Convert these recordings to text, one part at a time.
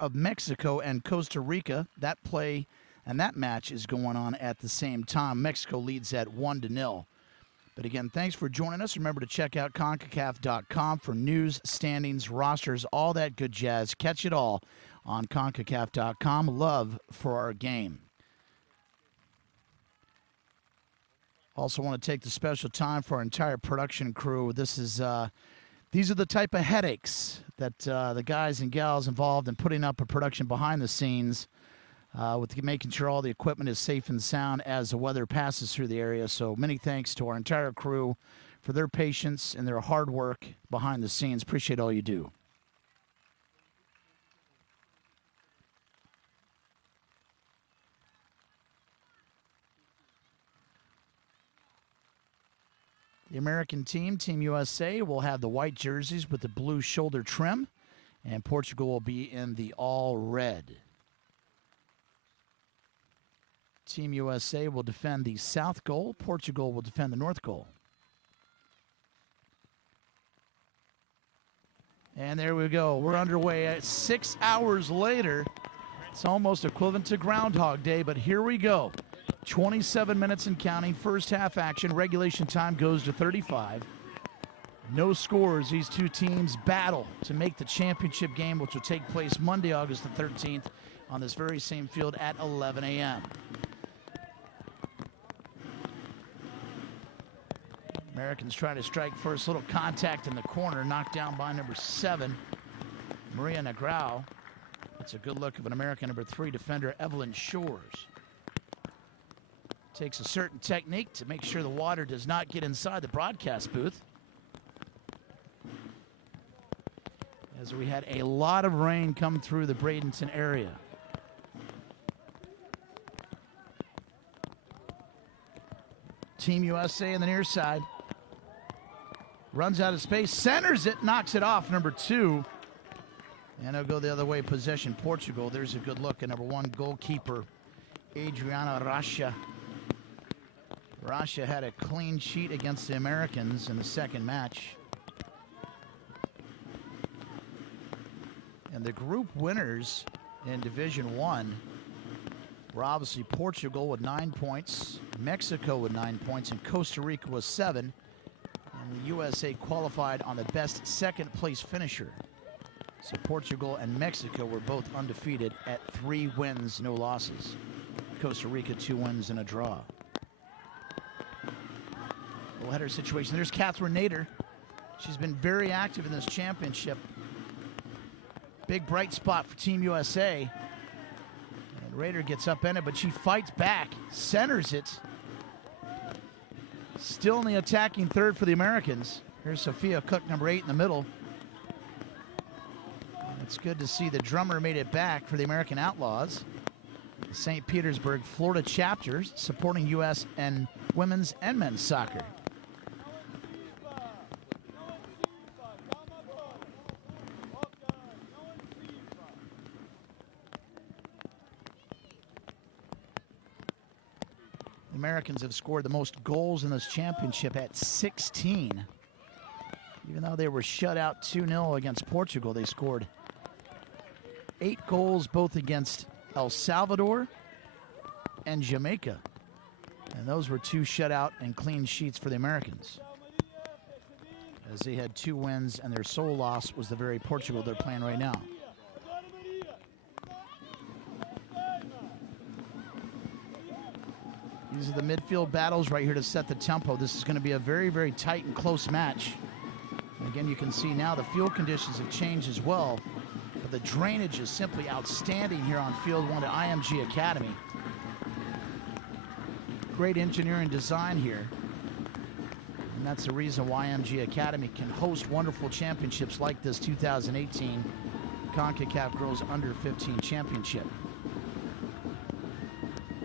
of Mexico and Costa Rica. That play and that match is going on at the same time. Mexico leads at 1-0. But again, thanks for joining us. Remember to check out Concacaf.com for news, standings, rosters, all that good jazz. Catch it all on Concacaf.com. Love for our game. Also want to take the special time for our entire production crew. These are the type of headaches that the guys and gals involved in putting up a production behind the scenes with making sure all the equipment is safe and sound as the weather passes through the area. So many thanks to our entire crew for their patience and their hard work behind the scenes. Appreciate all you do. The American team, Team USA, will have the white jerseys with the blue shoulder trim, and Portugal will be in the all red. Team USA will defend the south goal. Portugal will defend the north goal. And there we go. We're underway 6 hours later. It's almost equivalent to Groundhog Day, but here we go. 27 minutes and counting. First half action. Regulation time goes to 35. No scores. These two teams battle to make the championship game, which will take place Monday, August the 13th on this very same field at 11 a.m. Americans trying to strike first. Little contact in the corner. Knocked down by number 7, Maria Negrão. That's a good look of an American number 3 defender, Evelyn Shores. Takes a certain technique to make sure the water does not get inside the broadcast booth. As we had a lot of rain come through the Bradenton area. Team USA on the near side. Runs out of space, centers it, knocks it off, number 2. And it'll go the other way, possession Portugal. There's a good look at number 1 goalkeeper, Adriana Rasha. Rasha had a clean sheet against the Americans in the second match. And the group winners in Division 1 were obviously Portugal with 9 points, Mexico with 9 points, and Costa Rica with 7. And the USA qualified on the best second place finisher. So Portugal and Mexico were both undefeated at 3 wins, no losses. Costa Rica 2 wins and a draw. Little header situation. There's Catherine Nader. She's been very active in this championship. Big bright spot for Team USA. And Rader gets up in it, but she fights back, centers it. Still in the attacking third for the Americans. Here's Sophia Cook, number 8 in the middle. And it's good to see the drummer made it back for the American Outlaws. The St. Petersburg, Florida chapter supporting U.S. and women's and men's soccer. Americans have scored the most goals in this championship at 16. Even though they were shut out 2-0 against Portugal, they scored 8 goals both against El Salvador and Jamaica. And those were 2 shutout and clean sheets for the Americans, as they had 2 wins, and their sole loss was the very Portugal they're playing right now. These are the midfield battles right here to set the tempo. This is going to be a very, very tight and close match. And again, you can see now the field conditions have changed as well. But the drainage is simply outstanding here on Field 1 at IMG Academy. Great engineering design here. And that's the reason why IMG Academy can host wonderful championships like this 2018 Concacaf Girls Under-15 Championship.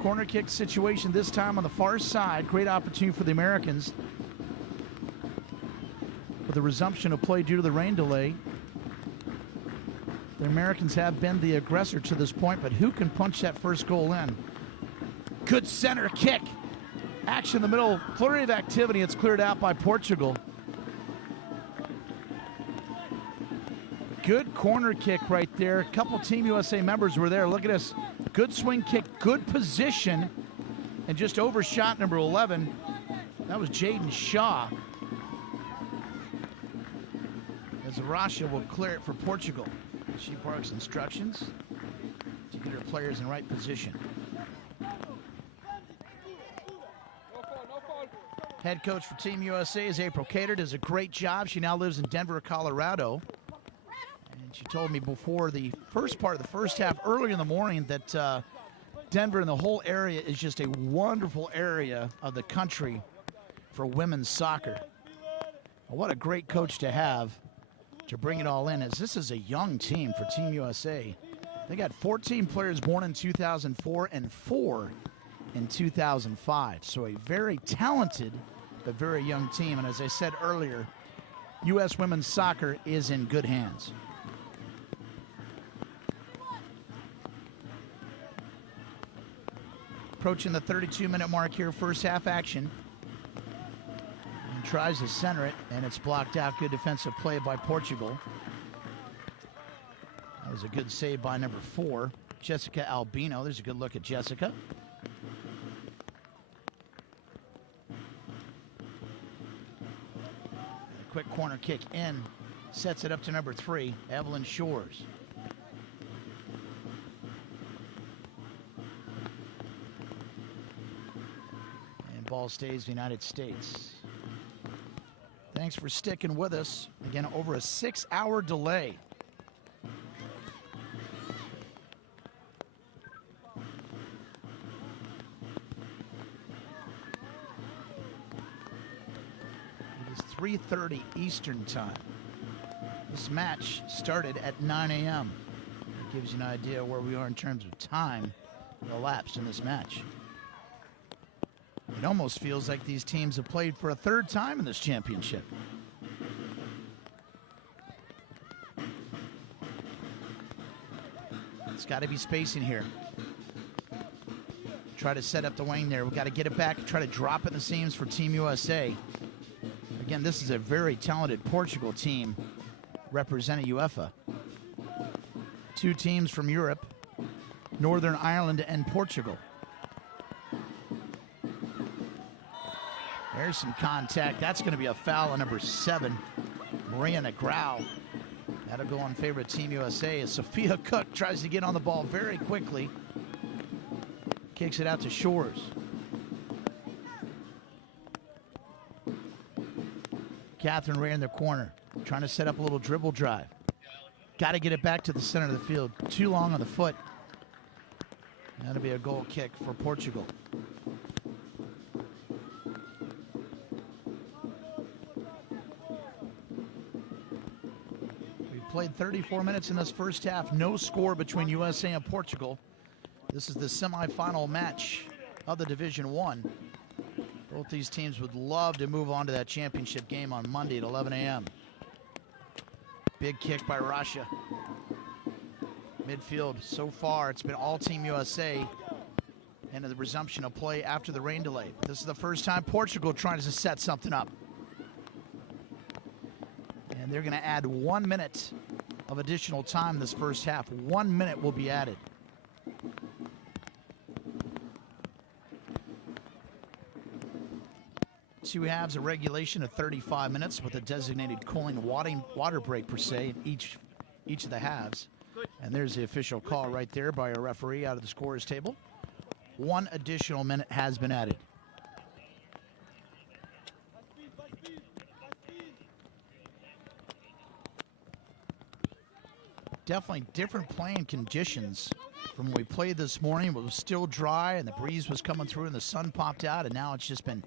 Corner kick situation this time on the far side. Great opportunity for the Americans. With the resumption of play due to the rain delay, the Americans have been the aggressor to this point, but who can punch that first goal in? Good center kick. Action in the middle. Flurry of activity. It's cleared out by Portugal. good corner kick right there. A couple Team USA members were there. Look at this. Good swing kick, good position, and just overshot number 11. That was Jaden Shaw. As Russia will clear it for Portugal. She barks instructions to get her players in right position. Head coach for Team USA is April Cater. Does a great job. She now lives in Denver, Colorado. And she told me before the first part of the first half, earlier in the morning, that Denver and the whole area is just a wonderful area of the country for women's soccer. Well, what a great coach to have to bring it all in, as this is a young team for Team USA. They got 14 players born in 2004 and 4 in 2005. So a very talented but very young team. And as I said earlier, U.S. women's soccer is in good hands. Approaching the 32-minute mark here, first half action. And tries to center it, and it's blocked out. Good defensive play by Portugal. That was a good save by number 4, Jessica Albino. There's a good look at Jessica. Quick corner kick in, sets it up to number 3, Evelyn Shores. And ball stays the United States. Thanks for sticking with us. Again, over a 6-hour delay. It is 3:30 Eastern time. This match started at 9 a.m. It gives you an idea where we are in terms of time elapsed in this match. It almost feels like these teams have played for a third time in this championship. It's got to be spacing here. Try to set up the wing there. We've got to get it back, try to drop it in the seams for Team USA. Again, this is a very talented Portugal team representing UEFA. 2 teams from Europe, Northern Ireland and Portugal. There's some contact. That's going to be a foul on number 7, Maria Negrão. That'll go in favor of Team USA as Sophia Cook tries to get on the ball very quickly. Kicks it out to Shores. Catherine Ray in the corner, trying to set up a little dribble drive. Got to get it back to the center of the field. Too long on the foot. That'll be a goal kick for Portugal. Played 34 minutes in this first half. No score between USA and Portugal. This is the semifinal match of the Division 1. Both these teams would love to move on to that championship game on Monday at 11 a.m. Big kick by Russia. Midfield, so far, it's been all Team USA into the resumption of play after the rain delay. But this is the first time Portugal trying to set something up. And they're going to add 1 minute of additional time this first half. 1 minute will be added. Two halves of regulation of 35 minutes with a designated cooling water break per se in each of the halves. And there's the official call right there by a referee out of the scorer's table. 1 additional minute has been added. Definitely different playing conditions from when we played this morning. It was still dry and the breeze was coming through and the sun popped out, and now it's been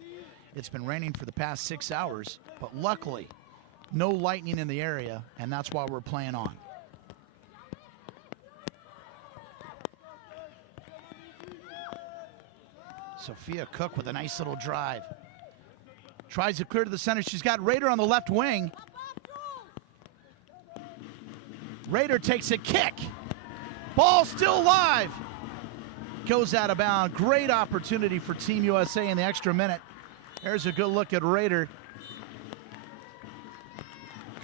raining for the past 6 hours. But luckily, no lightning in the area, and that's why we're playing on. Sophia Cook with a nice little drive. Tries to clear to the center. She's got Rader on the left wing. Rader takes a kick. Ball still live. Goes out of bounds. Great opportunity for Team USA in the extra minute. There's a good look at Rader.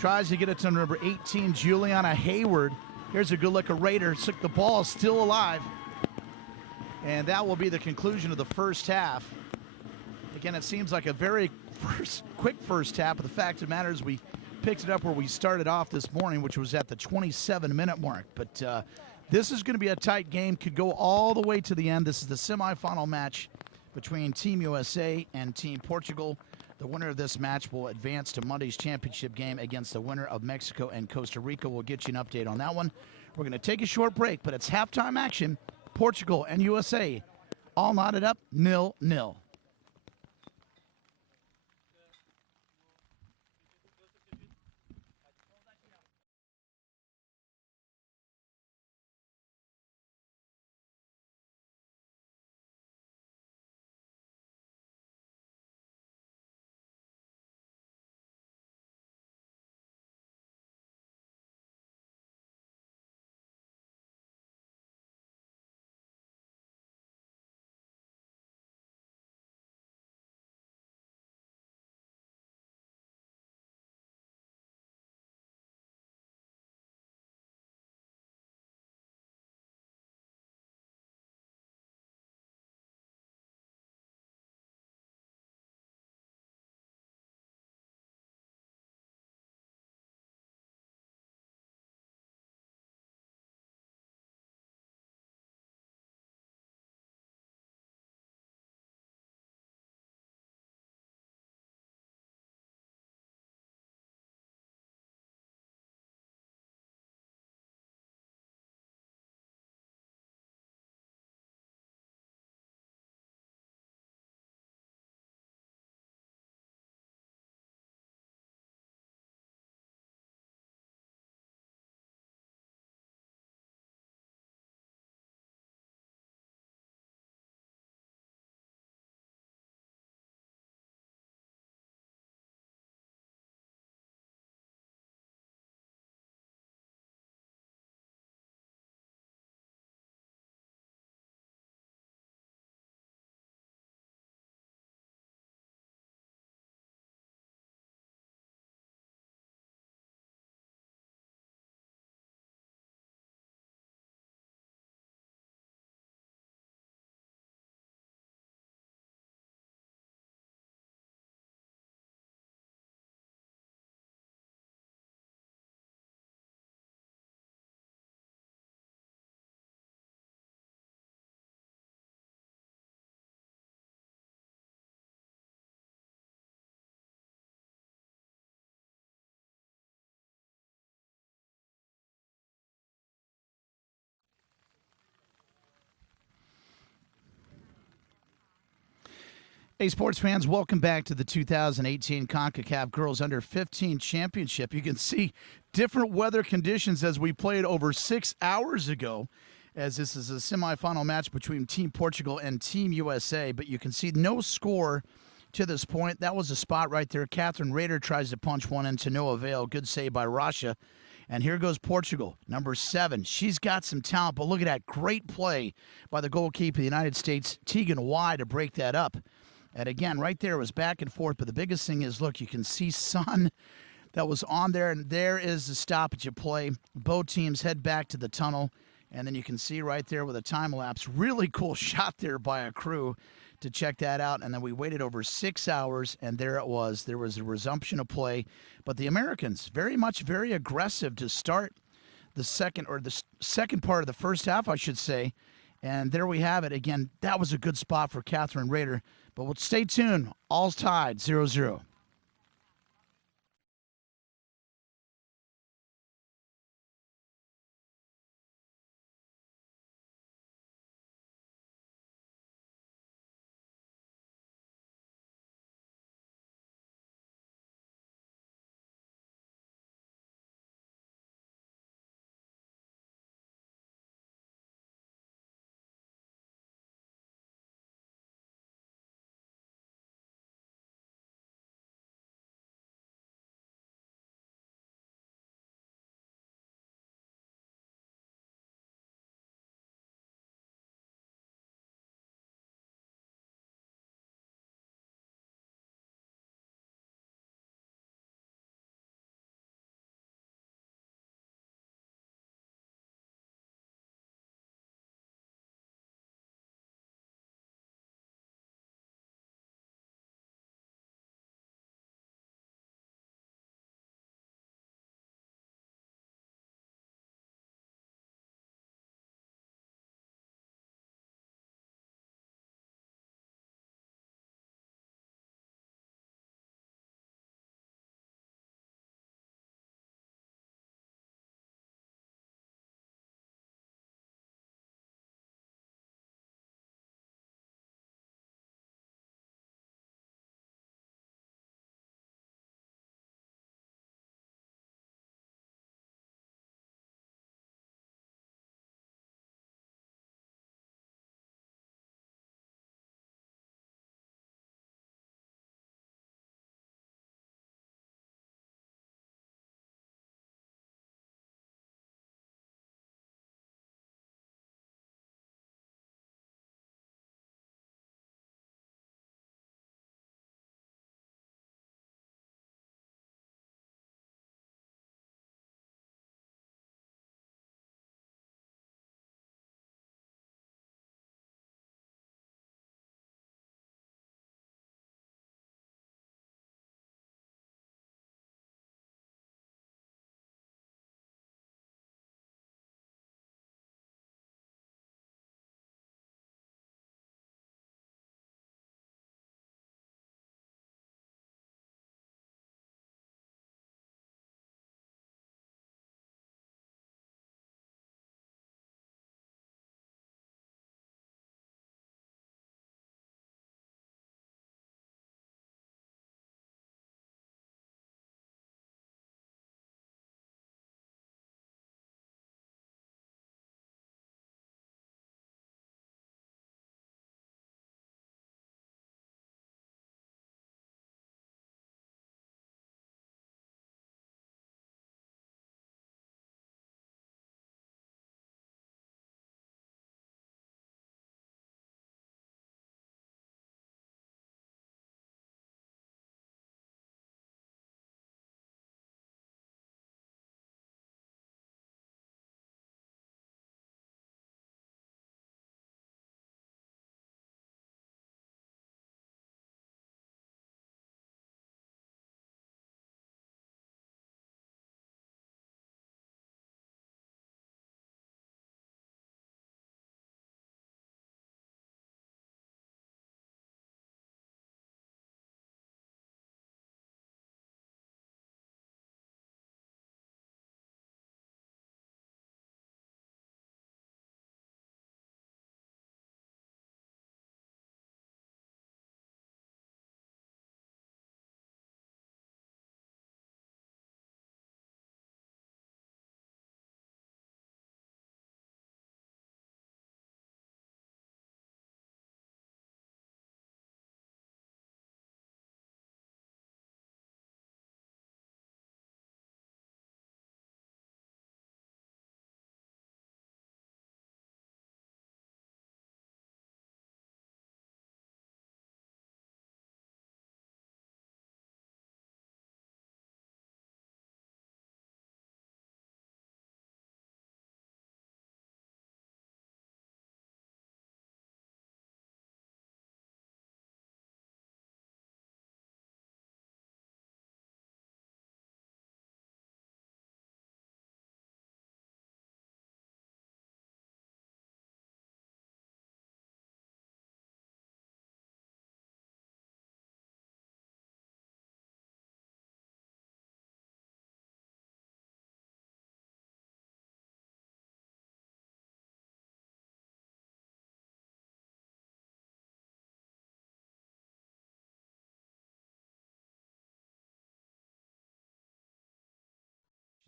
Tries to get it to number 18, Juliana Hayward. Here's a good look at Raiders. The ball is still alive. And that will be the conclusion of the first half. Again, it seems like a very quick first half, but the fact of the matter is we picked it up where we started off this morning, which was at the 27-minute mark. But this is going to be a tight game. Could go all the way to the end. This is the semifinal match between Team USA and Team Portugal. The winner of this match will advance to Monday's championship game against the winner of Mexico and Costa Rica. We'll get you an update on that one. We're going to take a short break, but it's halftime action. Portugal and USA all knotted up 0-0. Hey, sports fans, welcome back to the 2018 Concacaf Girls Under-15 Championship. You can see different weather conditions as we played over 6 hours ago, as this is a semifinal match between Team Portugal and Team USA. But you can see no score to this point. That was a spot right there. Catherine Rader tries to punch one in to no avail. Good save by Rasha. And here goes Portugal, number 7. She's got some talent, but look at that great play by the goalkeeper of the United States, Tegan Y, to break that up. And again, right there, it was back and forth. But the biggest thing is, look, you can see sun that was on there. And there is the stoppage of play. Both teams head back to the tunnel. And then you can see right there with a time lapse. Really cool shot there by a crew to check that out. And then we waited over 6 hours, and there it was. There was a resumption of play. But the Americans, very aggressive to start the second part of the first half, I should say. And there we have it. Again, that was a good spot for Catherine Rader. But we'll stay tuned. All's tied 0-0.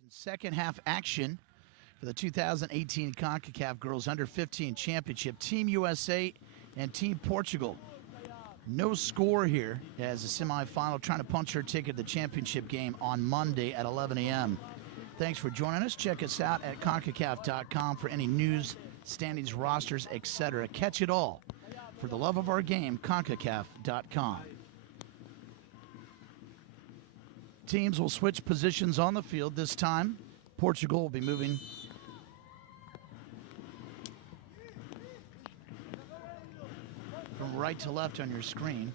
Second half action for the 2018 Concacaf Girls Under-15 Championship. Team USA and Team Portugal. No score here as a semifinal trying to punch her ticket to the championship game on Monday at 11 a.m. Thanks for joining us. Check us out at Concacaf.com for any news, standings, rosters, etc. Catch it all. For the love of our game, Concacaf.com. Teams will switch positions on the field this time. Portugal will be moving from right to left on your screen,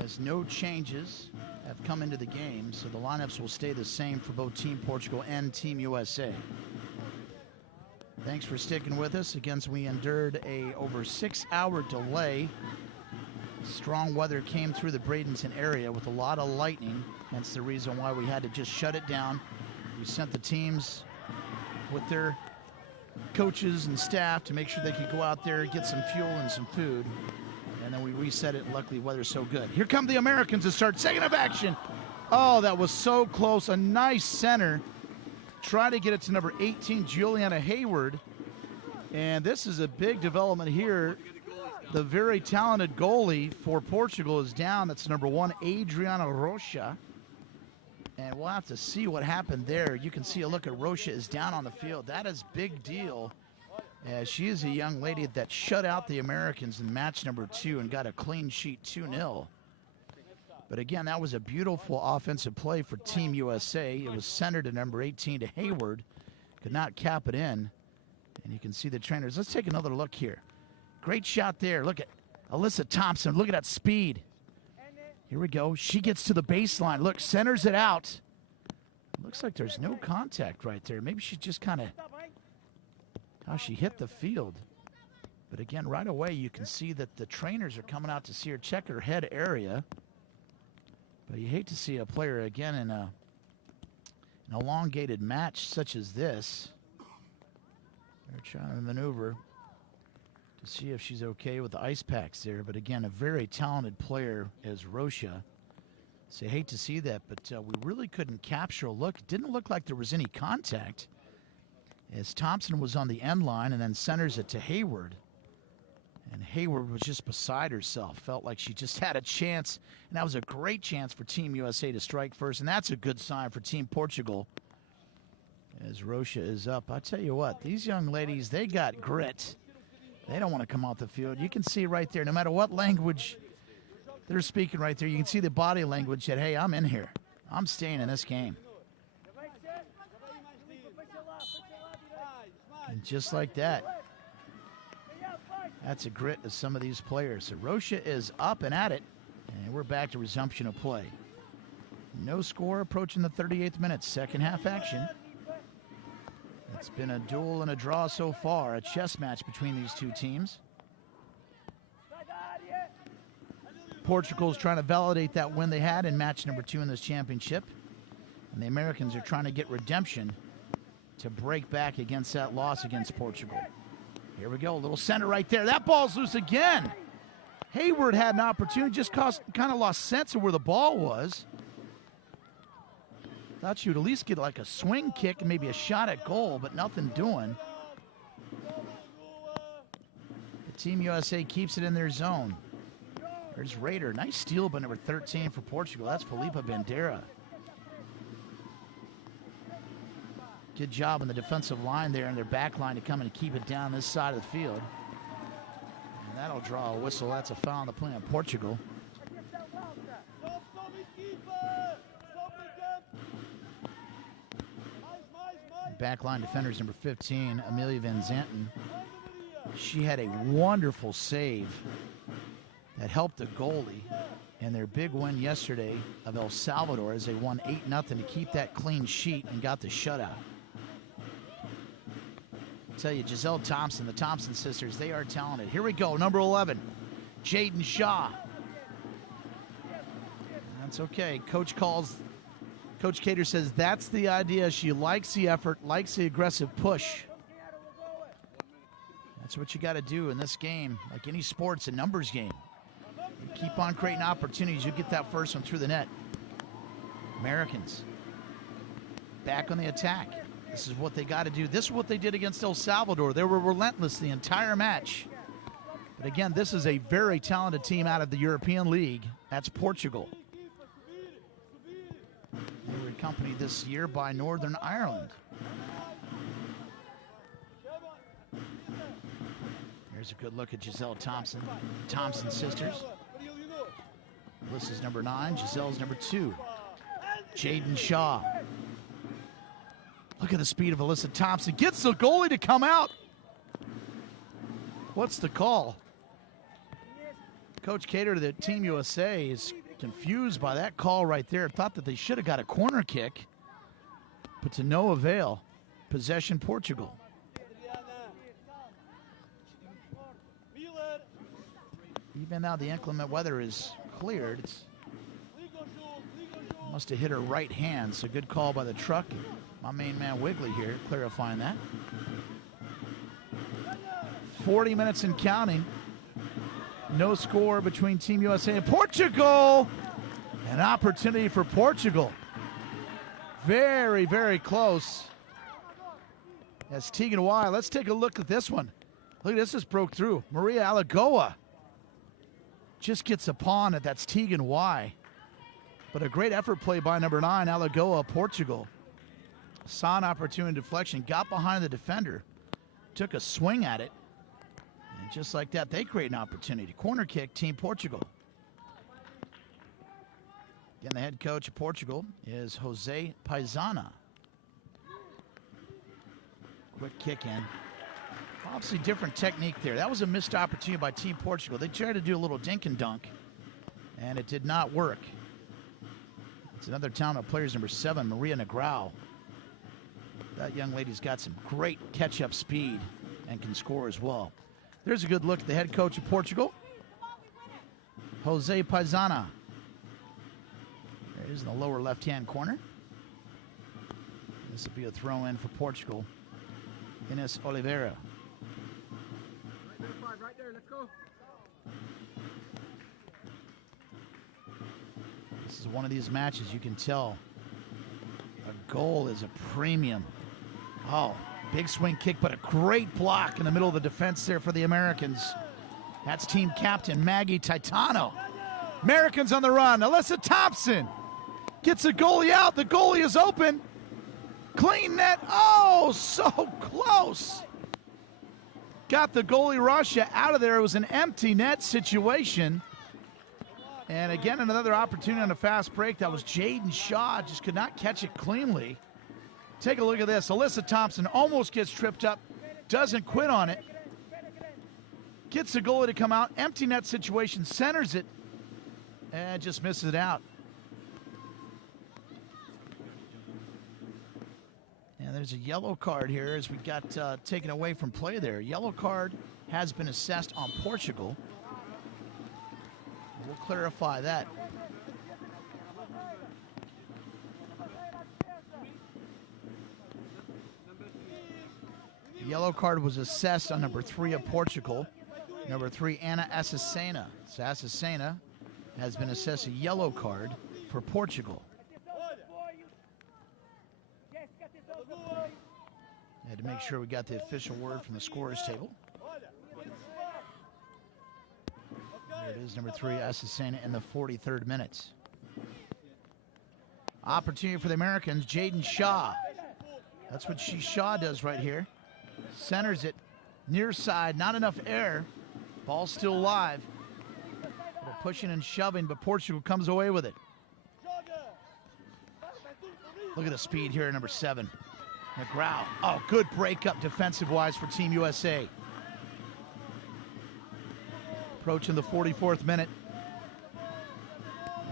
as no changes have come into the game, so the lineups will stay the same for both Team Portugal and Team USA. Thanks for sticking with us. Again, we endured a over 6-hour delay. Strong weather came through the Bradenton area with a lot of lightning. That's the reason why we had to just shut it down. We sent the teams with their coaches and staff to make sure they could go out there, get some fuel and some food. And then we reset it. Luckily, weather's so good. Here come the Americans to start second half action. Oh, that was so close. A nice center. Try to get it to number 18, Juliana Hayward. And this is a big development here. The very talented goalie for Portugal is down. That's number 1, Adriana Rocha. And we'll have to see what happened there. You can see a look at Rocha is down on the field. That is big deal, as she is a young lady that shut out the Americans in match number 2 and got a clean sheet 2-0. But again, that was a beautiful offensive play for Team USA. It was centered to number 18 to Hayward. Could not cap it in. And you can see the trainers. Let's take another look here. Great shot there. Look at Alyssa Thompson. Look at that speed. Here we go. She gets to the baseline. Look, centers it out. Looks like there's no contact right there. Maybe she just kind of, how she hit the field. But again, right away, you can see that the trainers are coming out to see her check her head area. But you hate to see a player, again, in an elongated match such as this. They're trying to maneuver to see if she's okay with the ice packs there. But again, a very talented player as Rocha. So I hate to see that, but we really couldn't capture a look. It didn't look like there was any contact, as Thompson was on the end line and then centers it to Hayward. And Hayward was just beside herself. Felt like she just had a chance. And that was a great chance for Team USA to strike first. And that's a good sign for Team Portugal, as Rocha is up. I tell you what, these young ladies, they got grit. They don't want to come off the field. You can see right there, no matter what language they're speaking right there, you can see the body language that, hey, I'm in here. I'm staying in this game. And just like that, that's a grit of some of these players. So Rocha is up and at it, and we're back to resumption of play. No score, approaching the 38th minute, second half action. It's been a duel and a draw so far, a chess match between these two teams. Portugal's trying to validate that win they had in match number 2 in this championship. And the Americans are trying to get redemption to break back against that loss against Portugal. Here we go, a little center right there. That ball's loose again. Hayward had an opportunity, just kind of lost sense of where the ball was. Thought she would at least get like a swing kick and maybe a shot at goal, but nothing doing. The Team USA keeps it in their zone. There's Raider. Nice steal by number 13 for Portugal. That's Felipa Bandera. Good job on the defensive line there and their back line to come and keep it down this side of the field. And that'll draw a whistle. That's a foul on the play on Portugal. Backline defenders, number 15, Amelia Van Zanten. She had a wonderful save that helped the goalie in their big win yesterday of El Salvador, as they won 8-0 to keep that clean sheet and got the shutout. I'll tell you, Giselle Thompson, the Thompson sisters, they are talented. Here we go, number 11, Jaden Shaw. That's okay. Coach Cater says that's the idea. She likes the effort, likes the aggressive push. That's what you got to do in this game. Like any sport, it's a numbers game. You keep on creating opportunities, you get that first one through the net. Americans back on the attack. This is what they got to do. This is what they did against El Salvador. They were relentless the entire match. But again, this is a very talented team out of the European League. That's Portugal. They were accompanied this year by Northern Ireland. Here's a good look at Giselle Thompson, the Thompson sisters. Alyssa's number 9, Giselle's number 2. Jaden Shaw. Look at the speed of Alyssa Thompson. Gets the goalie to come out. What's the call? Coach Cater to the Team USA is confused by that call right there. Thought that they should have got a corner kick, but to no avail. Possession Portugal. Even now the inclement weather is cleared. Must have hit her right hand, so good call by the truck. My main man Wigley here clarifying that. 40 minutes and counting. No score between Team USA and Portugal. An opportunity for Portugal. Very, very close. As Tegan Y. Let's take a look at this one. Look at this, just broke through. Maria Alagoa just gets a pawn at that's Tegan Y. But a great effort play by number 9, Alagoa, Portugal. Saw an opportunity deflection, got behind the defender, took a swing at it, and just like that, they create an opportunity. Corner kick, Team Portugal. Again, the head coach of Portugal is Jose Paisana. Quick kick in. Obviously different technique there. That was a missed opportunity by Team Portugal. They tried to do a little dink and dunk, and it did not work. It's another talented player's number 7, Maria Negrão. That young lady's got some great catch-up speed and can score as well. There's a good look at the head coach of Portugal, Jose Paisana. There it is in the lower left-hand corner. This will be a throw-in for Portugal. Ines Oliveira. Right there, let's go. This is one of these matches you can tell a goal is a premium. Oh, big swing kick, but a great block in the middle of the defense there for the Americans. That's team captain Maggie Titano. Americans on the run. Alyssa Thompson gets a goalie out. The goalie is open. Clean net. Oh, so close. Got the goalie Russia out of there. It was an empty net situation. And again, another opportunity on a fast break. That was Jaden Shaw. Just could not catch it cleanly. Take a look at this. Alyssa Thompson almost gets tripped up. Doesn't quit on it. Gets the goalie to come out. Empty net situation. Centers it. And just misses it out. And there's a yellow card here as we got taken away from play there. Yellow card has been assessed on Portugal. We'll clarify that. The yellow card was assessed on number 3 of Portugal. Number 3, Ana Assassena. So Assassena has been assessed a yellow card for Portugal. Had to make sure we got the official word from the scorers table. There it is, number 3, Assassena in the 43rd minute. Opportunity for the Americans, Jaden Shaw. That's what Shaw does right here. Centers it, near side, not enough air. Ball still live. Little pushing and shoving, but Portugal comes away with it. Look at the speed here, number 7. Negrão. Oh, good breakup defensive-wise for Team USA. Approaching the 44th minute.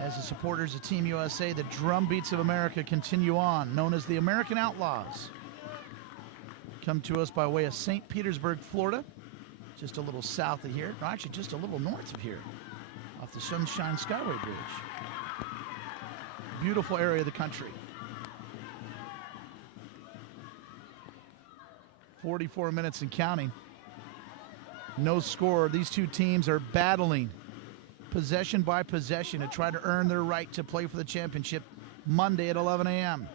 As the supporters of Team USA, the drumbeats of America continue on, known as the American Outlaws. Come to us by way of St. Petersburg, Florida, just a little south of here. No, actually, just a little north of here, off the Sunshine Skyway Bridge. Beautiful area of the country. 44 minutes and counting. No score. These two teams are battling possession by possession to try to earn their right to play for the championship Monday at 11 a.m.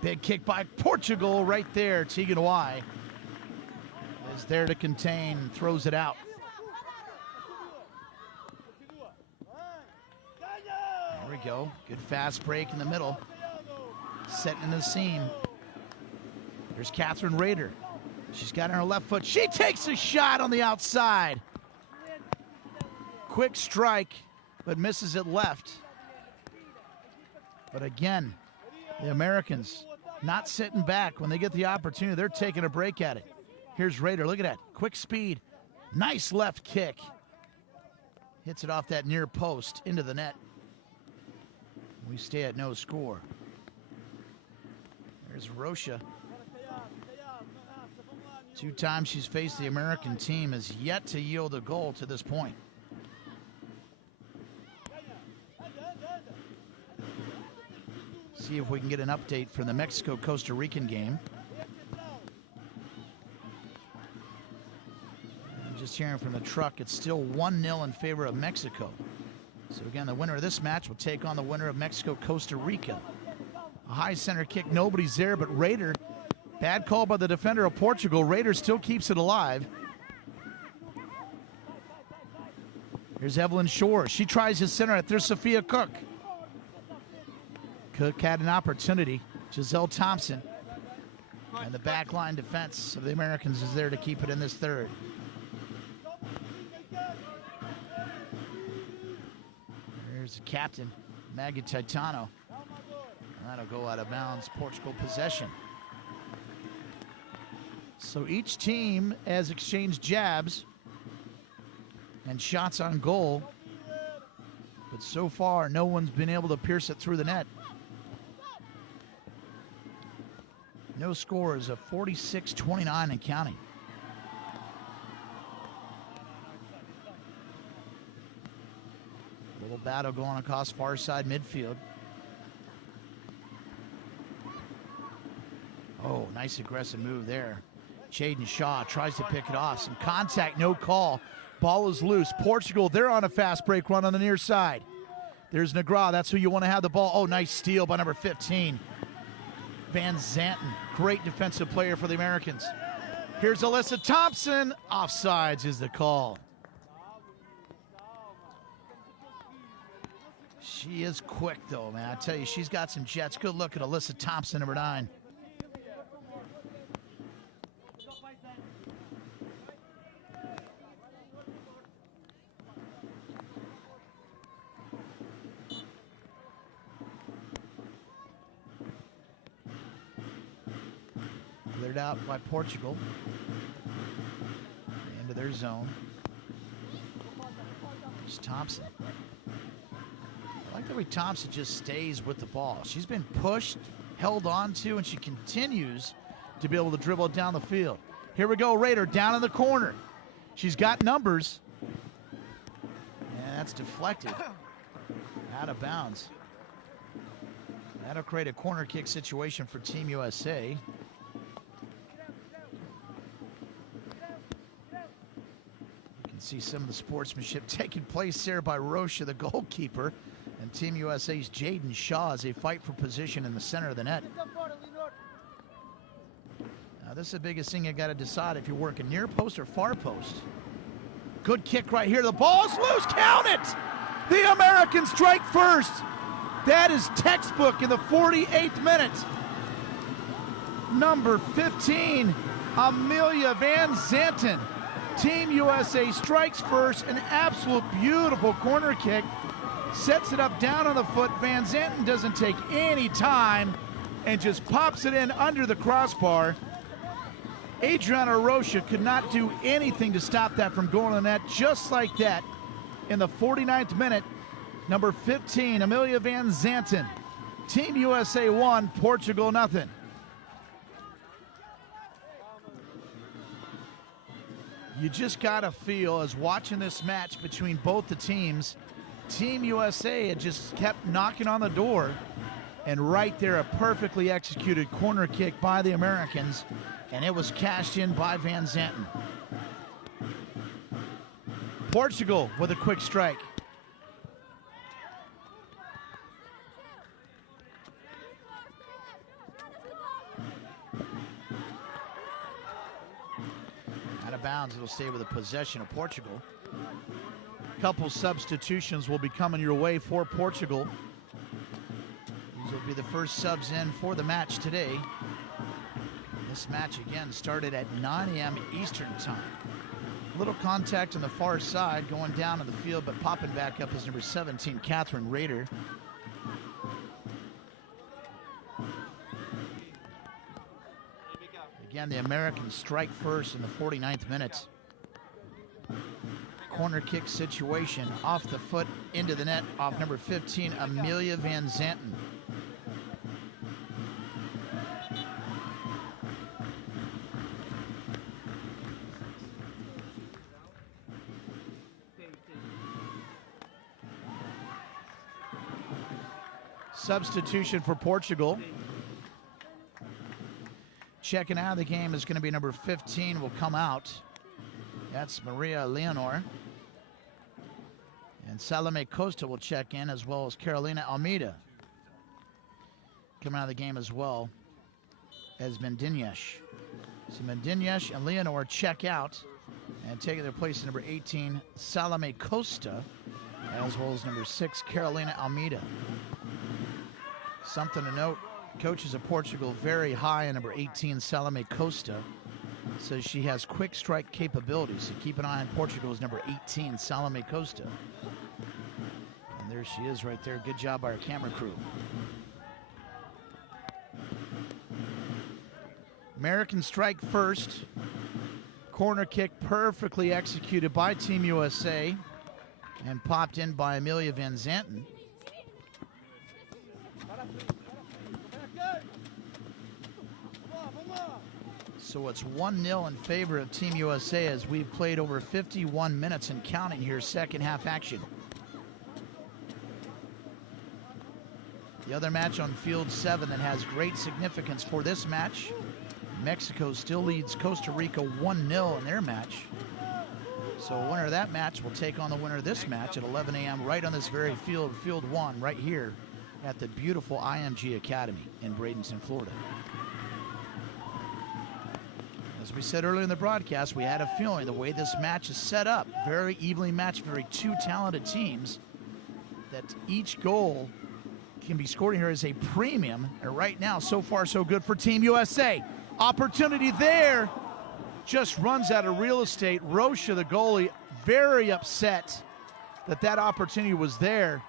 Big kick by Portugal right there. Tegan Y is there to contain, throws it out. There we go. Good fast break in the middle. Setting in the seam. There's Catherine Rader. She's got it on her left foot. She takes a shot on the outside. Quick strike, but misses it left. But again, the Americans not sitting back. When they get the opportunity, they're taking a break at it. Here's Rader. Look at that. Quick speed. Nice left kick. Hits it off that near post into the net. We stay at no score. There's Rocha. 2 times she's faced the American team, has yet to yield a goal to this point. See if we can get an update from the Mexico-Costa Rican game. I'm just hearing from the truck, it's still 1-0 in favor of Mexico. So again, the winner of this match will take on the winner of Mexico-Costa Rica. A high center kick, nobody's there, but Rader, bad call by the defender of Portugal. Rader still keeps it alive. Here's Evelyn Shore. She tries to center it. There's Sophia Cook. Cook had an opportunity. Giselle Thompson. And the backline defense of the Americans is there to keep it in this third. There's the captain, Maggie Titano. That'll go out of bounds. Portugal possession. So each team has exchanged jabs and shots on goal, but so far no one's been able to pierce it through the net. No scores of 46-29 and counting. Little battle going across far side midfield. Oh, nice aggressive move there. Jaden Shaw tries to pick it off. Some contact, no call. Ball is loose. Portugal, they're on a fast break run on the near side. There's Negra. That's who you want to have the ball. Oh, nice steal by number 15. Van Zanten, great defensive player for the Americans. Here's Alyssa Thompson. Offsides is the call. She is quick, though, man. I tell you, she's got some jets. Good look at Alyssa Thompson, number 9. Cleared out by Portugal. Into their zone. There's Thompson. I like the way Thompson just stays with the ball. She's been pushed, held on to, and she continues to be able to dribble it down the field. Here we go, Rader down in the corner. She's got numbers. And that's deflected. Out of bounds. That'll create a corner kick situation for Team USA. See some of the sportsmanship taking place there by Rocha, the goalkeeper, and Team USA's Jaden Shaw as they fight for position in the center of the net. Now this is the biggest thing you got to decide if you're working near post or far post. Good kick right here. The ball's loose. Count it! The Americans strike first. That is textbook in the 48th minute. Number 15, Amelia Van Zanten. Team USA strikes first, an absolute beautiful corner kick. Sets it up down on the foot. Van Zanten doesn't take any time and just pops it in under the crossbar. Adriana Rocha could not do anything to stop that from going on net. Just like that, in the 49th minute, number 15, Amelia Van Zanten. Team USA 1, Portugal nothing. You just got to feel, as watching this match between both the teams, Team USA had just kept knocking on the door, and right there, a perfectly executed corner kick by the Americans, and it was cashed in by Van Zanten. Portugal with a quick strike. of bounds. It'll stay with the possession of Portugal. Couple substitutions will be coming your way for Portugal. These will be the first subs in for the match today. This match, again, started at 9 a.m. Eastern time. Little contact on the far side, going down on the field, but popping back up is number 17, Catherine Rader. Again, the Americans strike first in the 49th minute. Corner kick situation, off the foot, into the net, off number 15, Amelia Van Zanten. Substitution for Portugal. Checking out of the game is going to be number 15, will come out. That's Maria Leonor. And Salome Costa will check in, as well as Carolina Almeida. Coming out of the game as well as Mendinez. So Mendinez and Leonor check out, and taking their place in number 18, Salome Costa, as well as number 6, Carolina Almeida. Something to note, coaches of Portugal very high on number 18, Salome Costa. Says she has quick strike capabilities, so keep an eye on Portugal's number 18, Salome Costa. And there she is right there. Good job by our camera crew. American strike first. Corner kick perfectly executed by Team USA and popped in by Amelia Van Zanten. So it's 1-0 in favor of Team USA as we've played over 51 minutes and counting here, second half action. The other match on field 7 that has great significance for this match, Mexico still leads Costa Rica 1-0 in their match. So a winner of that match will take on the winner of this match at 11 a.m. right on this very field, field 1, right here at the beautiful IMG Academy in Bradenton, Florida. As we said earlier in the broadcast, we had a feeling the way this match is set up, very evenly matched, very two talented teams, that each goal can be scored here as a premium. And right now, so far, so good for Team USA. Opportunity there, just runs out of real estate. Rocha, the goalie, very upset that that opportunity was there.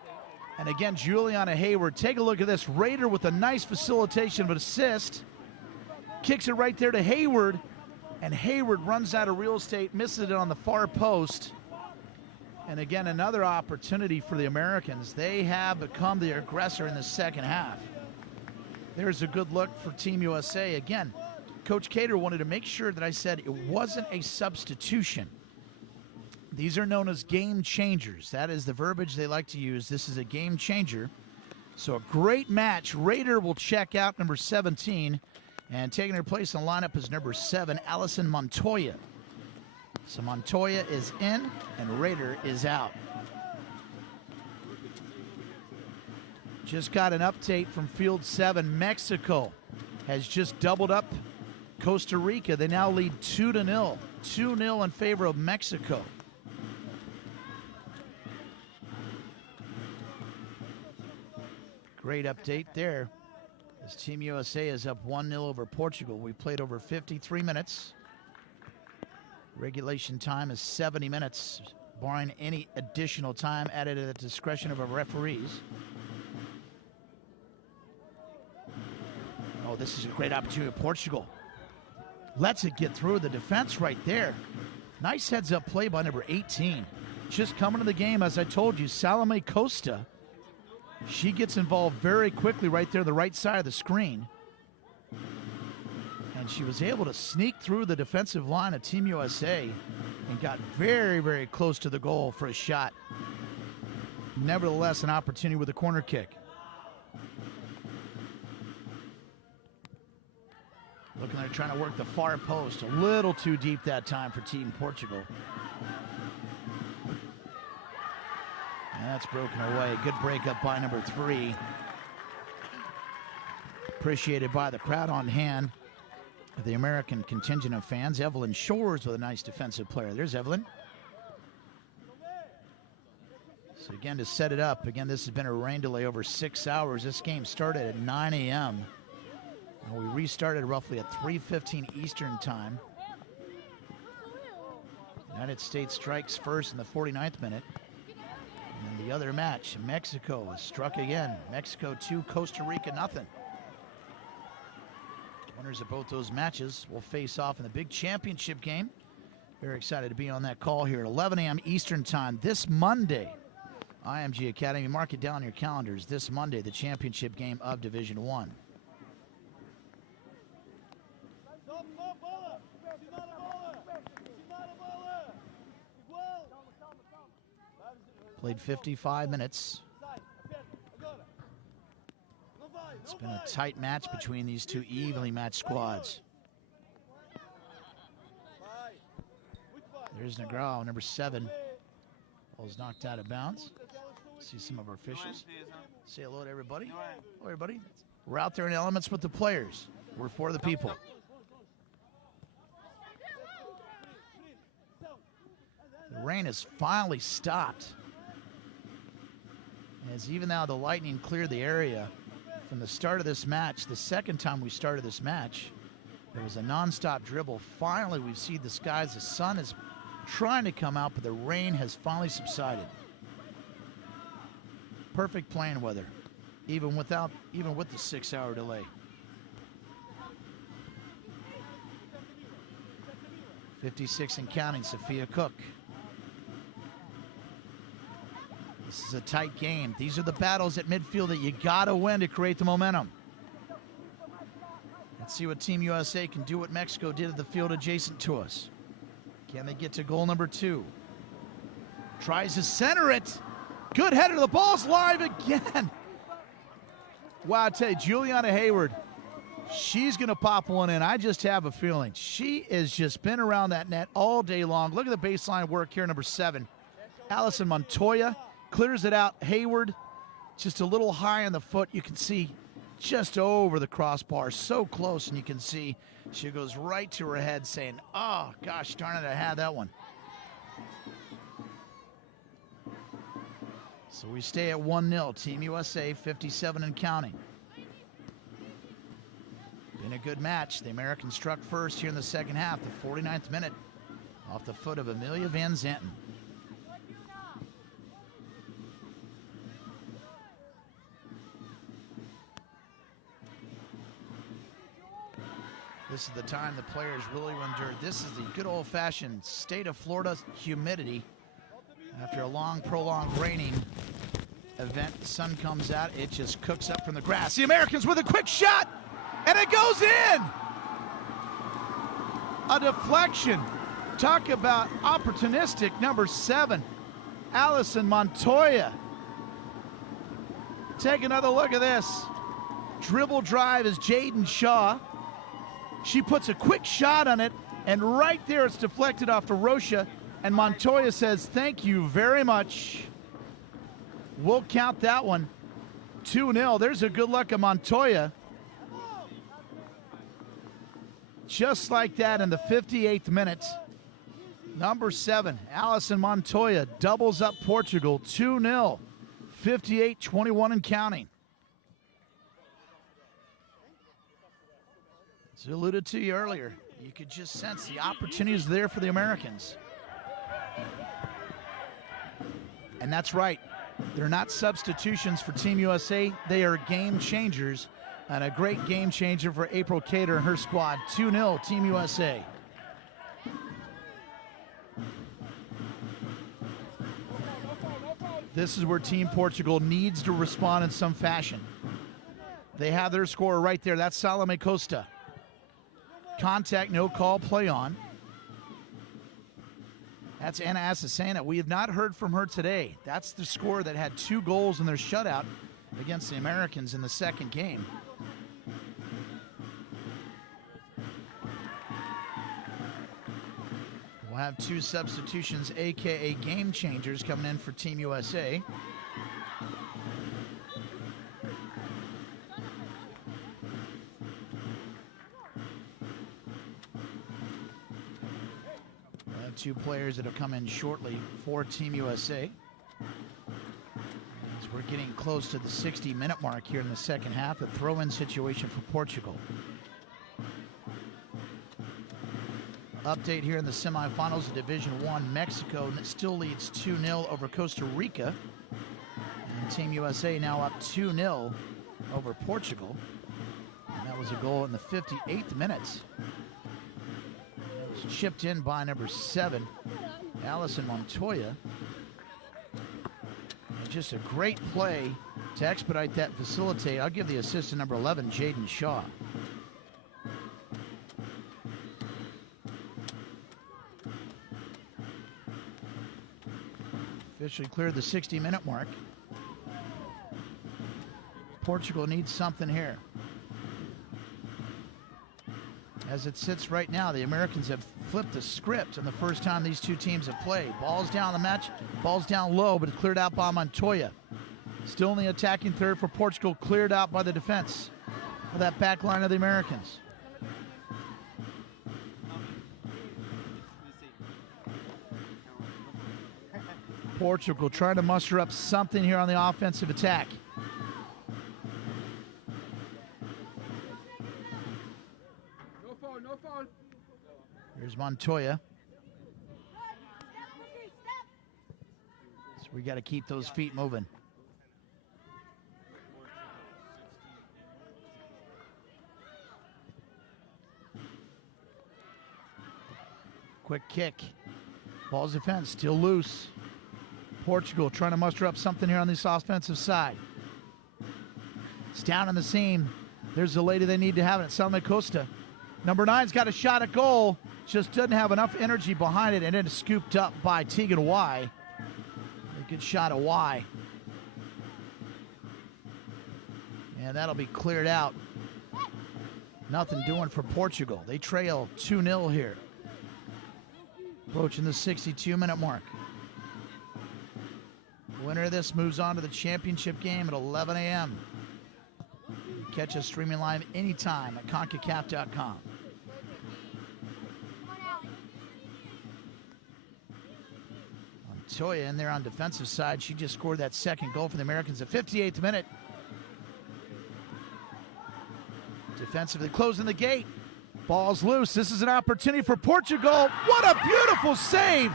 And again, Juliana Hayward, take a look at this. Rader with a nice facilitation of an assist. Kicks it right there to Hayward. And Hayward runs out of real estate, misses it on the far post. And again, another opportunity for the Americans. They have become the aggressor in the second half. There's a good look for Team USA. Again, Coach Cater wanted to make sure that I said it wasn't a substitution. These are known as game changers. That is the verbiage they like to use. This is a game changer. So a great match. Rader will check out, number 17. And taking her place in the lineup is number 7, Allison Montoya. So Montoya is in, and Rader is out. Just got an update from Field 7. Mexico has just doubled up Costa Rica. They now lead 2-0. 2-0 in favor of Mexico. Great update there. As Team USA is up 1-0 over Portugal. We played over 53 minutes. Regulation time is 70 minutes, barring any additional time added at the discretion of our referees. Oh, this is a great opportunity for Portugal. Lets it get through the defense right there. Nice heads-up play by number 18. Just coming to the game, as I told you, Salome Costa. She gets involved very quickly right there on the right side of the screen. And she was able to sneak through the defensive line of Team USA and got very, very close to the goal for a shot. Nevertheless, an opportunity with a corner kick. Looking like trying to work the far post. A little too deep that time for Team Portugal. That's broken away. Good breakup by number 3. Appreciated by the crowd on hand the American contingent of fans. Evelyn Shores with a nice defensive player. There's Evelyn. So again, to set it up, again, this has been a rain delay over 6 hours. This game started at 9 a.m. We restarted roughly at 3:15 Eastern time. United States strikes first in the 49th minute. And then the other match, Mexico is struck again. Mexico 2, Costa Rica nothing. Winners of both those matches will face off in the big championship game. Very excited to be on that call here at 11 a.m. Eastern time this Monday. IMG Academy, mark it down on your calendars. This Monday, the championship game of Division 1. Played 55 minutes. It's been a tight match between these two evenly matched squads. There's Negrao, number 7. Ball's knocked out of bounds. See some of our officials. Say hello to everybody. Hello, everybody. We're out there in elements with the players. We're for the people. The rain has finally stopped. As even now the Lightning cleared the area from the start of this match, the second time we started this match, there was a nonstop dribble. Finally, we've seen the skies. The sun is trying to come out, but the rain has finally subsided. Perfect playing weather, even with the 6-hour delay. 56 and counting, Sophia Cook. This is a tight game. These are the battles at midfield that you gotta win to create the momentum. Let's see what Team USA can do what Mexico did at the field adjacent to us. Can they get to goal number 2? Tries to center it. Good header. The ball's live again. Wow, I tell you, Juliana Hayward, she's going to pop one in. I just have a feeling. She has just been around that net all day long. Look at the baseline work here, number 7. Allison Montoya clears it out. Hayward just a little high on the foot. You can see just over the crossbar, so close, and you can see she goes right to her head saying, oh, gosh darn it, I had that one. So we stay at 1-0. Team USA, 57 and counting. Been a good match. The Americans struck first here in the second half, the 49th minute, off the foot of Amelia Van Zanten. This is the time the players really endure. This is the good old-fashioned state of Florida humidity. After a long, prolonged raining event, the sun comes out, it just cooks up from the grass. The Americans with a quick shot, and it goes in! A deflection. Talk about opportunistic, number 7, Allison Montoya. Take another look at this. Dribble drive is Jaden Shaw. She puts a quick shot on it, and right there it's deflected off of Rocha, and Montoya says, thank you very much. We'll count that one. 2-0. There's a good look at Montoya. Just like that in the 58th minute. Number 7, Allison Montoya doubles up Portugal. 2-0. 58-21 and counting. As I alluded to you earlier, you could just sense the opportunities there for the Americans. And that's right. They're not substitutions for Team USA. They are game changers, and a great game changer for April Cater and her squad. 2-0, Team USA. This is where Team Portugal needs to respond in some fashion. They have their scorer right there. That's Salome Costa. Contact, no call, play on. That's Anna Asasena. We have not heard from her today. That's the scorer that had 2 goals in their shutout against the Americans in the second game. We'll have 2 substitutions, a.k.a. game changers, coming in for Team USA. two players that have come in shortly for Team USA. As we're getting close to the 60-minute mark here in the second half, a throw-in situation for Portugal. Update here in the semifinals of Division I, Mexico still leads 2-0 over Costa Rica. And Team USA now up 2-0 over Portugal. And that was a goal in the 58th minute. It was chipped in by number 7, Alison Montoya. And just a great play to expedite that facilitate. I'll give the assist to number 11, Jaden Shaw. Officially cleared the 60-minute mark. Portugal needs something here. As it sits right now, the Americans have flipped the script on the first time these two teams have played. Ball's down the match, ball's down low, but it's cleared out by Montoya. Still in the attacking third for Portugal, cleared out by the defense of that back line of the Americans. Portugal trying to muster up something here on the offensive attack. No foul, no foul. Here's Montoya. So we got to keep those feet moving. Quick kick. Ball's defense still loose. Portugal trying to muster up something here on this offensive side. It's down in the seam. There's the lady they need to have it. Salma Costa. Number 9's got a shot at goal. Just doesn't have enough energy behind it, and it is scooped up by Tegan Y. A good shot of Y. And that'll be cleared out. Nothing doing for Portugal. They trail 2-0 here. Approaching the 62-minute mark. The winner of this moves on to the championship game at 11 a.m. Catch us streaming live anytime at Concacaf.com. Montoya in there on defensive side. She just scored that second goal for the Americans at 58th minute. Defensively closing the gate. Ball's loose. This is an opportunity for Portugal. What a beautiful save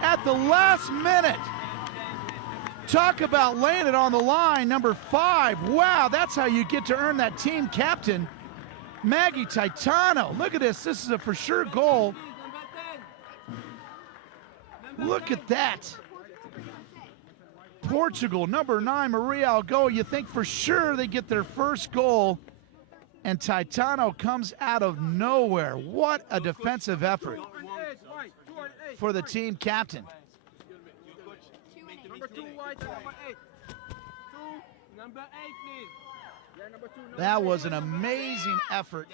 at the last minute. Talk about laying it on the line. Number 5. Wow, that's how you get to earn that team captain. Maggie Titano. Look at this. This is a for sure goal. Look at that. Portugal, number 9, Maria Algo. You think for sure they get their first goal. And Titano comes out of nowhere. What a defensive effort for the team captain. Number 2 white, number 8. 2, number 8, please. Yeah, number 2. Number That was an amazing effort.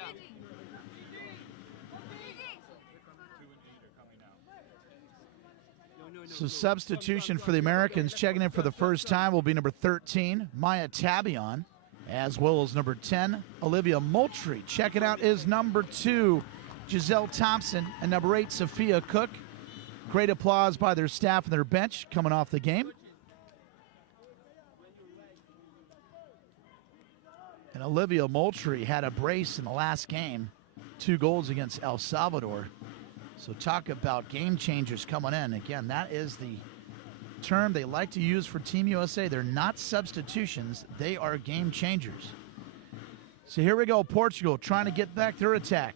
So substitution for the Americans, checking in for the first time, will be number 13, Maya Tabion, as well as number 10, Olivia Moultrie. Checking out is number 2, Giselle Thompson, and number 8, Sophia Cook. Great applause by their staff and their bench coming off the game. And Olivia Moultrie had a brace in the last game, 2 goals against El Salvador. So talk about game changers coming in. Again, that is the term they like to use for Team USA. They're not substitutions. They are game changers. So here we go. Portugal trying to get back their attack.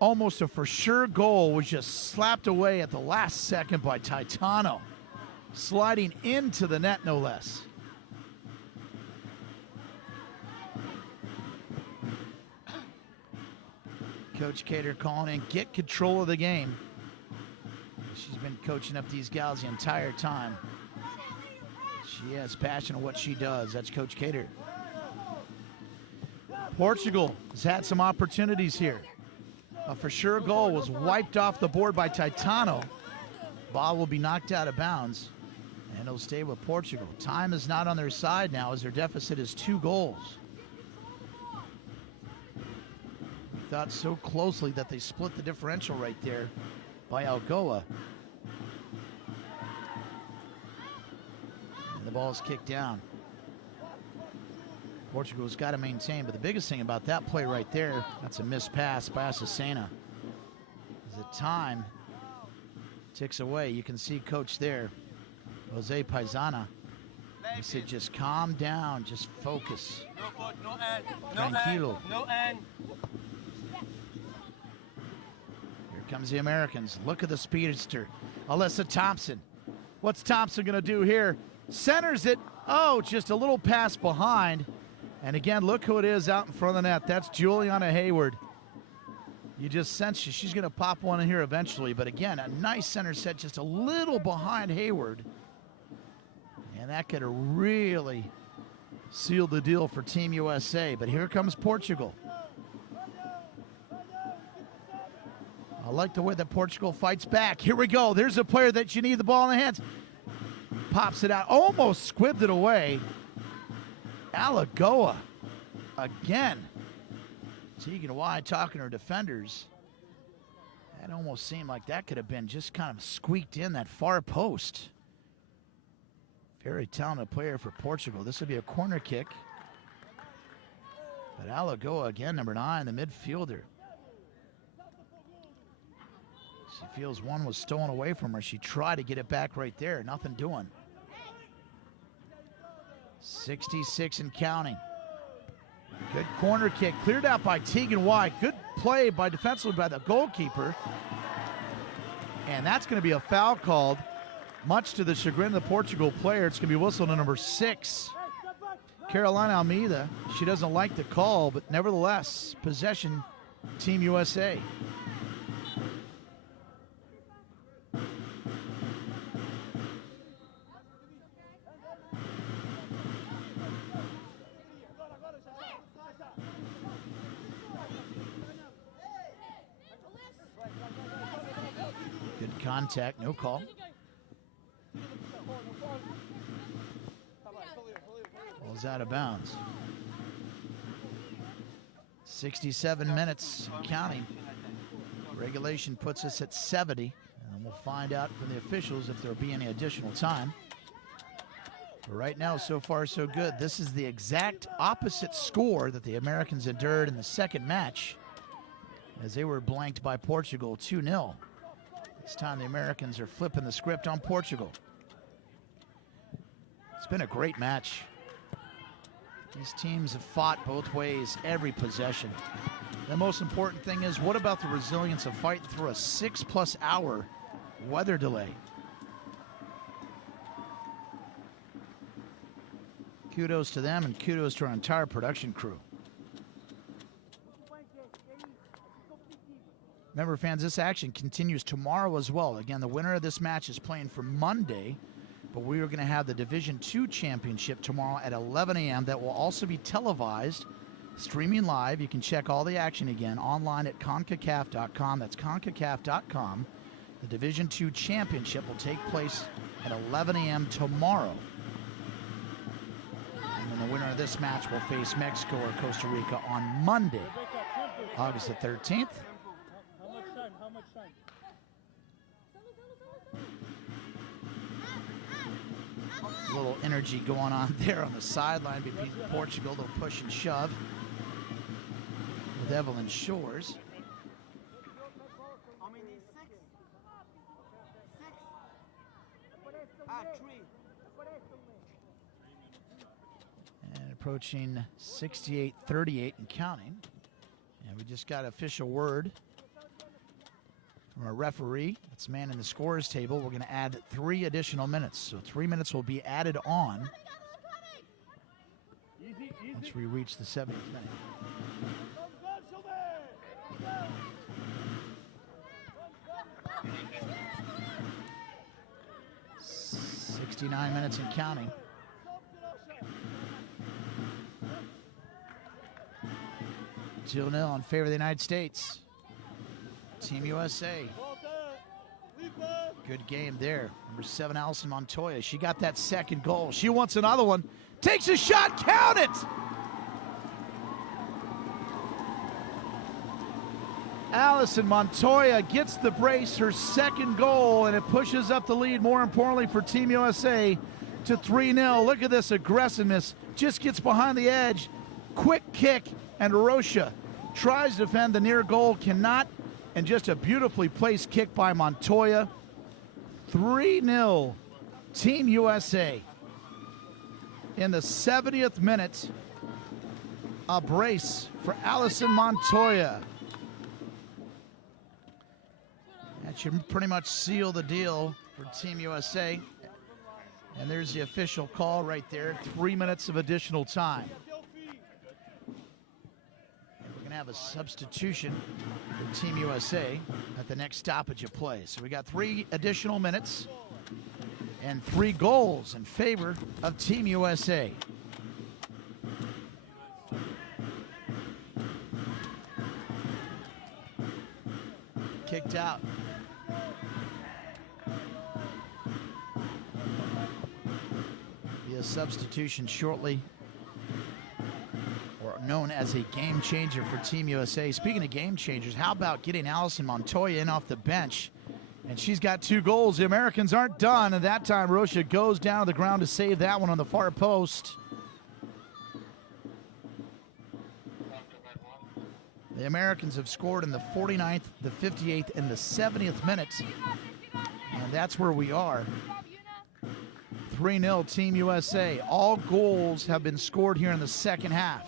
Almost a for sure goal was just slapped away at the last second by Titano. Sliding into the net, no less. Coach Cater calling in, get control of the game. She's been coaching up these gals the entire time. She has passion in what she does. That's Coach Cater. Portugal has had some opportunities here. A for sure goal was wiped off the board by Titano. Ball will be knocked out of bounds, and it'll stay with Portugal. Time is not on their side now as their deficit is 2 goals. Thought so closely that they split the differential right there. by Algoa. And the ball's kicked down. Portugal's got to maintain, but the biggest thing about that play right there, that's a missed pass by Asesena. As the time ticks away, you can see coach there, Jose Paisana. He said, just calm down, just focus. No foot, no end. Tranquilo. No end. Here comes the Americans. Look at the speedster, Alyssa Thompson. What's Thompson going to do here? Centers it. Oh, just a little pass behind. And again, look who it is out in front of the net. That's Juliana Hayward. You just sense she's going to pop one in here eventually. But again, a nice center set, just a little behind Hayward. And that could have really sealed the deal for Team USA. But here comes Portugal. I like the way that Portugal fights back. Here we go. There's a player that you need the ball in the hands. Pops it out. Almost squibbed it away. Alagoa again. Tegan Wide talking to her defenders. That almost seemed like that could have been just kind of squeaked in that far post. Very talented player for Portugal. This would be a corner kick. But Alagoa again, number 9, the midfielder. She feels one was stolen away from her. She tried to get it back right there. Nothing doing. 66 and counting. Good corner kick. Cleared out by Tegan White. Good play by defensively by the goalkeeper. And that's going to be a foul called, much to the chagrin of the Portugal player. It's going to be whistled to number 6, Carolina Almeida. She doesn't like the call, but nevertheless, possession, Team USA. Good contact, no call. Ball's out of bounds. 67 minutes counting. Regulation puts us at 70, and we'll find out from the officials if there'll be any additional time. But right now, so far, so good. This is the exact opposite score that the Americans endured in the second match, as they were blanked by Portugal 2-0. This time the Americans are flipping the script on Portugal. It's been a great match. These teams have fought both ways every possession. The most important thing is, what about the resilience of fighting through a 6+ hour weather delay? Kudos to them, and kudos to our entire production crew. Remember, fans, this action continues tomorrow as well. Again, the winner of this match is playing for Monday, but we are going to have the Division II Championship tomorrow at 11 a.m. That will also be televised, streaming live. You can check all the action again online at Concacaf.com. That's Concacaf.com. The Division II Championship will take place at 11 a.m. tomorrow. And then the winner of this match will face Mexico or Costa Rica on Monday, August the 13th. A little energy going on there on the sideline between Portugal. They'll push and shove with Evelyn Shores. And approaching 68-38 and counting. And we just got official word from our referee. That's man in the scorers table. We're going to add 3 additional minutes. So 3 minutes will be added on once we reach the 70th minute. "69 minutes and counting." "2-0 in favor of the United States. Team USA. Good game there. Number 7, Allison Montoya. She got that second goal. She wants another one. Takes a shot. Count it! Allison Montoya gets the brace, her second goal, and it pushes up the lead, more importantly for Team USA, to 3-0. Look at this aggressiveness. Just gets behind the edge. Quick kick, and Rocha tries to defend the near goal, cannot, and just a beautifully placed kick by Montoya. 3-0 Team USA. In the 70th minute, a brace for Allison Montoya. That should pretty much seal the deal for Team USA. And there's the official call right there. 3 minutes of additional time. And we're going to have a substitution for Team USA at the next stoppage of play. So we got 3 additional minutes and 3 goals in favor of Team USA. Kicked out. Be a substitution shortly, or known as a game changer for Team USA. Speaking of game changers, how about getting Allison Montoya in off the bench? And she's got 2 goals. The Americans aren't done, and that time Rocha goes down to the ground to save that one on the far post. The Americans have scored in the 49th, the 58th, and the 70th minutes. And that's where we are. 3-0 Team USA. All goals have been scored here in the second half.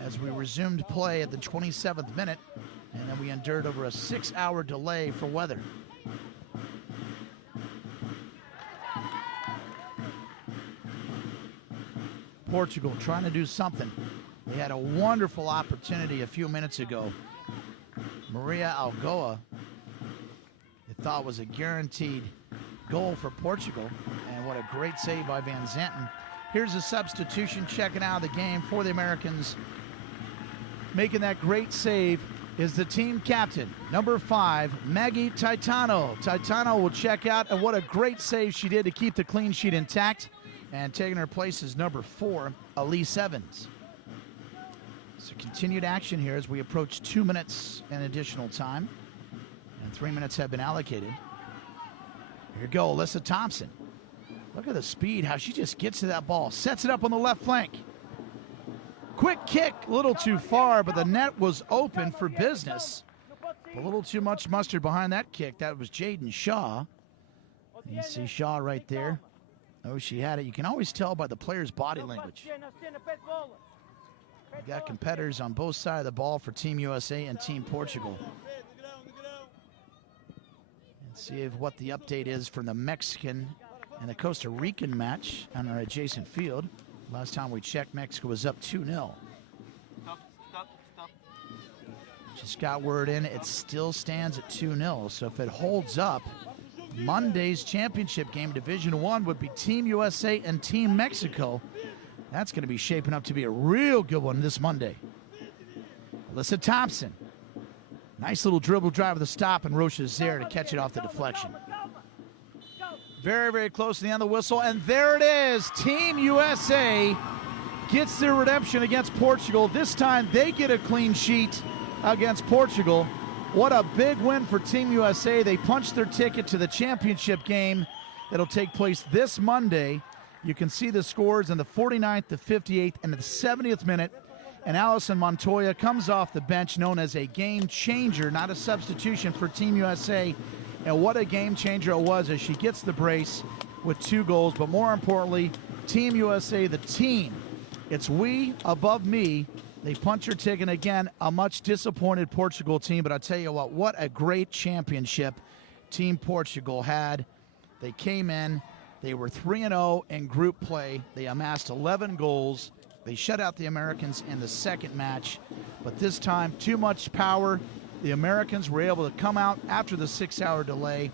As we resumed play at the 27th minute, and then we endured over a 6-hour delay for weather. Portugal trying to do something. They had a wonderful opportunity a few minutes ago. Maria Algoa, they thought was a guaranteed goal for Portugal, and what a great save by Van Zanten. Here's a substitution checking out of the game for the Americans. Making that great save is the team captain, number 5, Maggie Taitano. Taitano will check out, and what a great save she did to keep the clean sheet intact. And taking her place is number 4, Elise Evans. So continued action here as we approach 2 minutes and additional time. And 3 minutes have been allocated. Here you go, Alyssa Thompson. Look at the speed, how she just gets to that ball. Sets it up on the left flank. Quick kick, a little too far, but the net was open for business. A little too much mustard behind that kick. That was Jaden Shaw. You see Shaw right there. Oh, she had it. You can always tell by the player's body language. You got competitors on both sides of the ball for Team USA and Team Portugal. And see if what the update is from the Mexican and the Costa Rican match on our adjacent field. Last time we checked, Mexico was up 2-0. Just got word in, it still stands at 2-0. So if it holds up, Monday's championship game, Division 1, would be Team USA and Team Mexico. That's going to be shaping up to be a real good one this Monday. Alyssa Thompson. Nice little dribble drive with the stop, and Rocha's there to catch it off the deflection. Very, very close to the end of the whistle, and there it is. Team USA gets their redemption against Portugal. This time they get a clean sheet against Portugal. What a big win for Team USA. They punched their ticket to the championship game that'll take place this Monday. You can see the scores in the 49th, the 58th, and the 70th minute. And Allison Montoya comes off the bench, known as a game changer, not a substitution for Team USA. And what a game changer it was as she gets the brace with 2 goals. But more importantly, Team USA, the team. It's we above me. They punch her ticket again. A much disappointed Portugal team. But I tell you what a great championship Team Portugal had. They came in. They were 3-0 in group play. They amassed 11 goals. They shut out the Americans in the second match. But this time, too much power. The Americans were able to come out after the 6-hour delay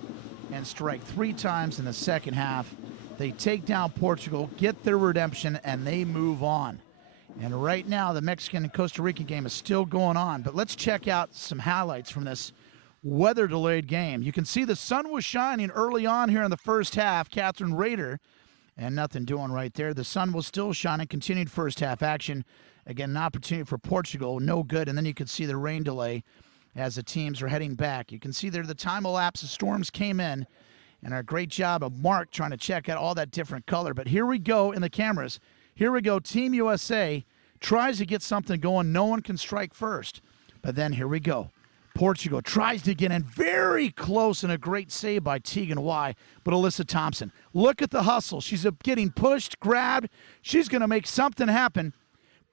and strike 3 times in the second half. They take down Portugal, get their redemption, and they move on. And right now, the Mexican and Costa Rican game is still going on. But let's check out some highlights from this weather-delayed game. You can see the sun was shining early on here in the first half. Catherine Rader, and nothing doing right there. The sun was still shining, continued first half action. Again, an opportunity for Portugal, no good. And then you could see the rain delay as the teams are heading back. You can see there the time elapsed, the storms came in, and a great job of Mark trying to check out all that different color. But here we go in the cameras. Here we go. Team USA tries to get something going. No one can strike first. But then here we go. Portugal tries to get in very close, and a great save by Tegan Y. But Alyssa Thompson, look at the hustle. She's getting pushed, grabbed. She's going to make something happen.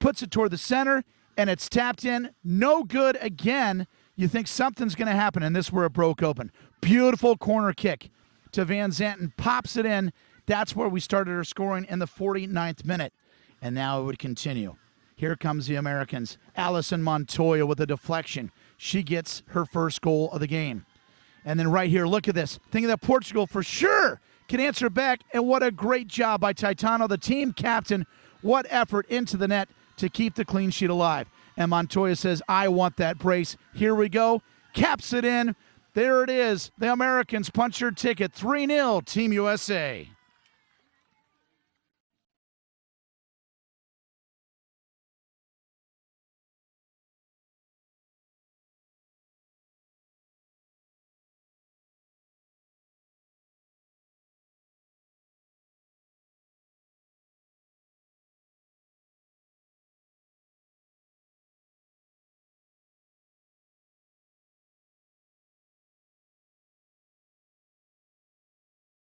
Puts it toward the center, and it's tapped in. No good again. You think something's going to happen, and this is where it broke open. Beautiful corner kick to Van Zanten. Pops it in. That's where we started our scoring in the 49th minute. And now it would continue. Here comes the Americans. Alison Montoya with a deflection. She gets her first goal of the game. And then right here, look at this. Thinking that Portugal for sure can answer back. And what a great job by Taitano, the team captain. What effort into the net to keep the clean sheet alive. And Montoya says, I want that brace. Here we go. Caps it in. There it is. The Americans punch their ticket. 3-0, Team USA.